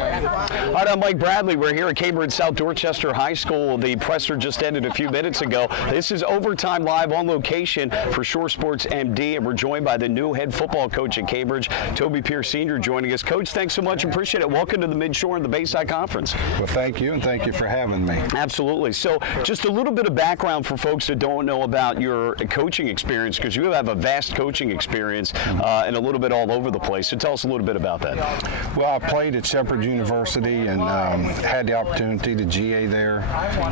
All right, I'm Mike Bradley. We're here at Cambridge South Dorchester High School. The presser just ended a few minutes ago. This is Overtime Live on location for Shore Sports MD, and we're joined by the new head football coach at Cambridge, Toby Peer Sr. joining us. Coach, thanks so much. Appreciate it. Welcome to the Midshore and the Bayside Conference. Well, thank you, and thank you for having me. Absolutely. So just a little bit of background for folks that don't know about your coaching experience, because you have a vast coaching experience and a little bit all over the place. So tell us a little bit about that. Well, I played at Shepherd University and had the opportunity to GA there.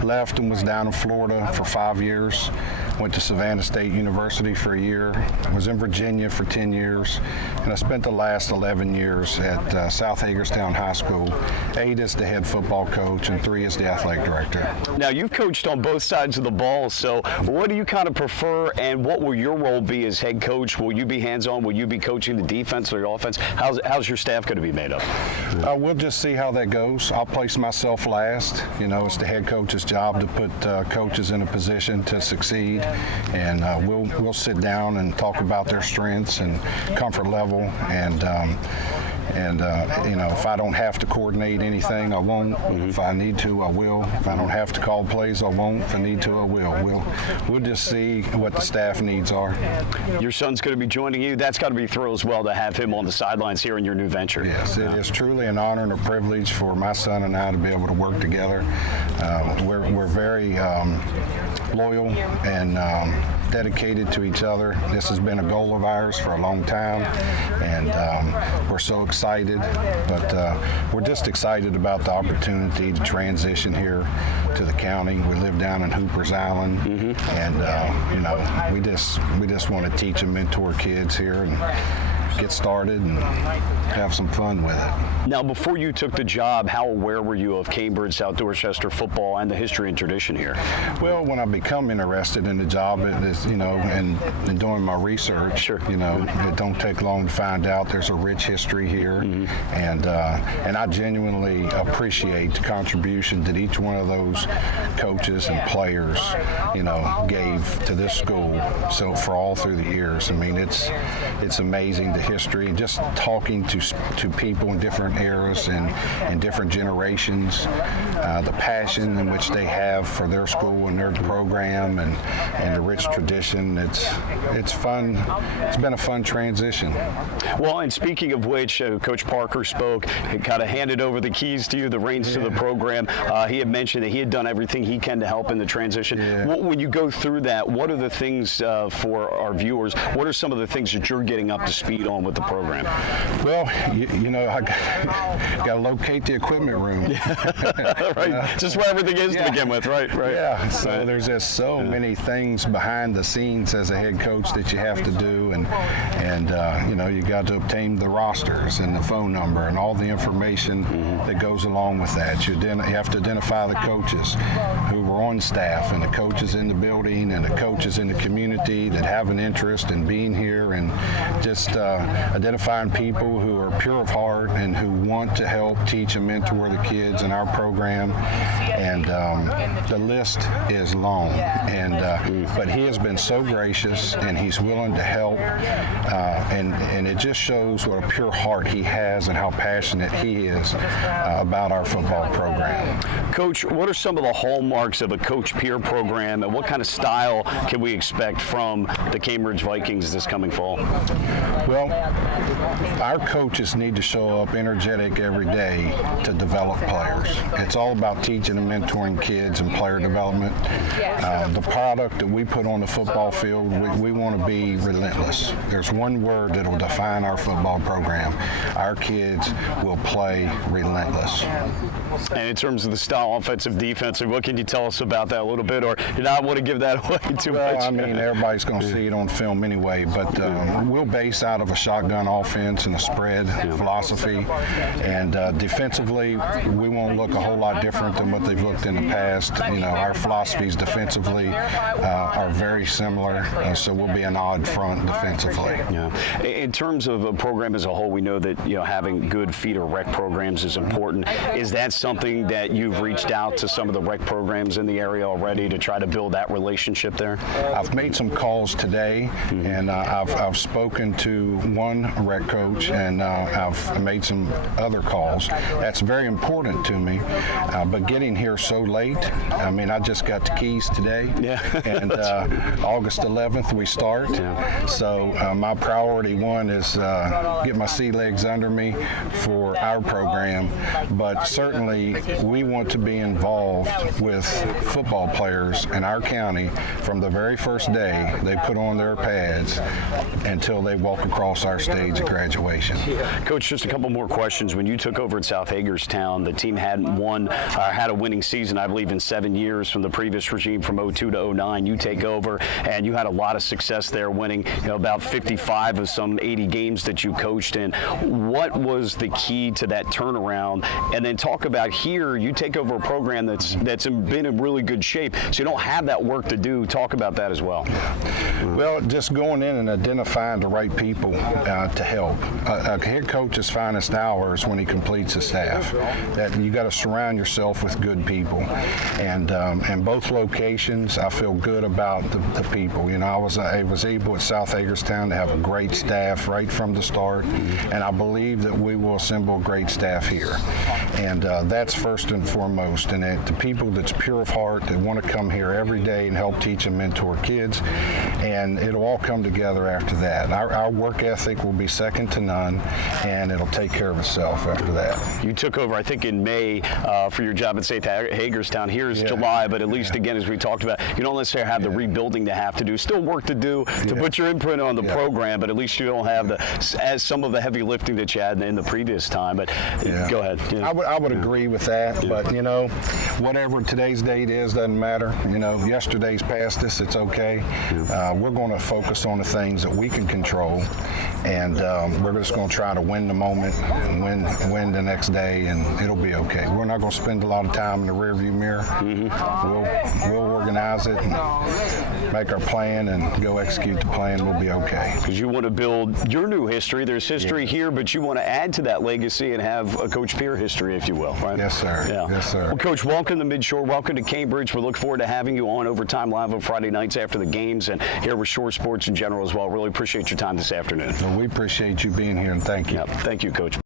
Left and was down in Florida for 5 years. Went to Savannah State University for a year. Was in Virginia for 10 years. And I spent the last 11 years at South Hagerstown High School, 8 as the head football coach and 3 as the athletic director. Now, you've coached on both sides of the ball, so what do you kind of prefer, and what will your role be as head coach? Will you be hands-on? Will you be coaching the defense or the offense? How's your staff going to be made up? We'll just see how that goes. I'll place myself last. You know, it's the head coach's job to put coaches in a position to succeed, and we'll sit down and talk about their strengths and comfort level, and you know, if I don't have to coordinate anything, I won't. If I need to, I will. If I don't have to call plays, I won't. If I need to, I will. We'll just see what the staff needs are. Your son's going to be joining you. That's got to be a thrill as well to have him on the sidelines here in your new venture. Yes, it is truly an honor and a privilege for my son and I to be able to work together. We're very loyal and dedicated to each other. This has been a goal of ours for a long time, and we're so excited, but we're just excited about the opportunity to transition here to the county. We live down in Hoopers Island, and you know, we just want to teach and mentor kids here and get started and have some fun with it. Now, before you took the job, how aware were you of Cambridge South Dorchester football and the history and tradition here? Well, when I become interested in the job, it is, you know, and doing my research, sure, you know, it don't take long to find out there's a rich history here, and I genuinely appreciate the contribution that each one of those coaches and players, you know, gave to this school. So for all through the years, I mean, it's amazing the history, and just talking to people in different eras and different generations, the passion in which they have for their school and their program, and the rich tradition. It's fun. It's been a fun transition. Well, and speaking of which, Coach Parker spoke, he kind of handed over the keys to you, the reins to the program. He had mentioned that he had done everything he can to help in the transition. When you go through that, what are the things for our viewers? What are some of the things that you're getting up to speed on with the program? Well, you know, I got to locate the equipment room. Right, just where everything is to begin with, right? Yeah, so there's just so many things behind the scenes as a head coach that you have to do, and you know, you got to obtain the rosters and the phone number and all the information that goes along with that. You have to identify the coaches who were on staff, and the coaches in the building, and the coaches in the community that have an interest in being here, and just identifying people who are pure of heart and who want to help teach and mentor the kids in our program. And the list is long, but he has been so gracious, and he's willing to help, and it just shows what a pure heart he has and how passionate he is about our football program. Coach, what are some of the hallmarks of a Coach Peer program, and what kind of style can we expect from the Cambridge Vikings this coming fall? Well, our coaches need to show up energetic every day to develop players. It's all about teaching and mentoring kids and player development. The product that we put on the football field, we want to be relentless. There's one word that will define our football program. Our kids will play relentless. And in terms of the style, offensive, defensive, what can you tell us about that a little bit, or do not want to give that away too much? Well, I mean, everybody's going to see it on film anyway, but we'll base out of a shotgun offense and a spread philosophy, and defensively, we won't look a whole lot different than what they've looked in the past. You know, our philosophies defensively are very similar, so we'll be an odd front defensively. Yeah. In terms of a program as a whole, we know that, you know, having good feeder rec programs is important. Is that something that you've reached out to some of the rec programs in the area already to try to build that relationship there? I've made some calls today, and I've spoken to one rec coach, and I've made some other calls. That's very important to me. But getting here so late, I mean, I just got the keys today. Yeah. And August 11th we start. Yeah. So my priority one is get my sea legs under me for our program. But certainly we want to be involved with football players in our county from the very first day they put on their pads until they walk across our stage at graduation. Coach, just a couple more questions. When you took over at South Hagerstown, the team hadn't had a winning season, I believe, in 7 years from the previous regime from 02 to 09. You take over, and you had a lot of success there, winning about 55 of some 80 games that you coached in. What was the key to that turnaround? And then talk about here, you take over a program that's been in really good shape, so you don't have that work to do. Talk about that as well. Well, just going in and identifying the right people to help. A head coach's finest hour is when he completes his staff. That you got to surround yourself with good people, and in both locations, I feel good about the people. I was able at South Hagerstown to have a great staff right from the start, and I believe that we will assemble a great staff here, and that's first and foremost. And the people that's pure of heart that want to come here every day and help teach and mentor kids, and it'll all come together after that. Our work ethic will be second to none, and it'll take care of itself after that. You took over, I think, in May for your job at South Hagerstown. Here's July, but at least, again, as we talked about, you don't necessarily have the rebuilding to have to do. Still work to do to put your imprint on the program, but at least you don't have as some of the heavy lifting that you had in the previous time. But go ahead. I would agree with that, but whatever today's date is doesn't matter. Yesterday's past us. It's okay. We're going to focus on the things that we can control, and we're just going to try to win the moment and win the next day, and it'll be okay. We're not going to spend a lot of time in the rearview mirror. We'll organize it and make our plan and go execute the plan. We'll be okay. Because you want to build your new history. There's history here, but you want to add to that legacy and have a Coach Peer history, if you will, right? Yes, sir. Yeah. Yes, sir. Well, Coach, welcome to Midshore. Welcome to Cambridge. We look forward to having you on Overtime Live on Friday nights after the games, and here with Shore Sports in general as well. Really appreciate your time this afternoon. Well, we appreciate you being here, and thank you. Thank you, Coach.